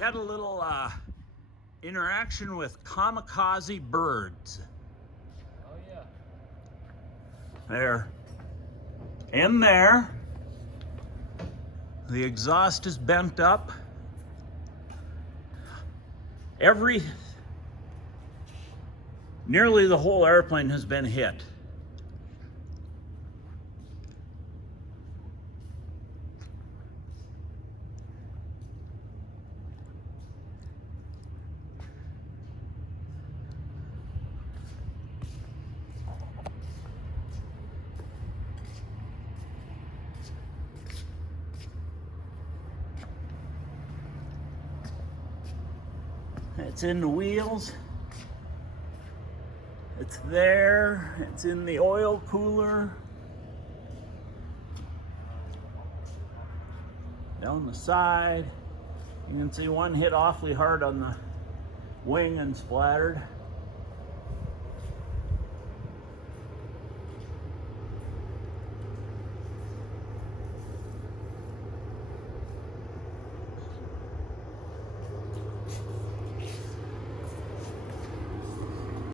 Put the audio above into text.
had a little interaction with kamikaze birds. Oh yeah. They're in there. The exhaust is bent up. Nearly the whole airplane has been hit. It's in the wheels. It's there. It's in the oil cooler. Down the side. You can see one hit awfully hard on the wing and splattered.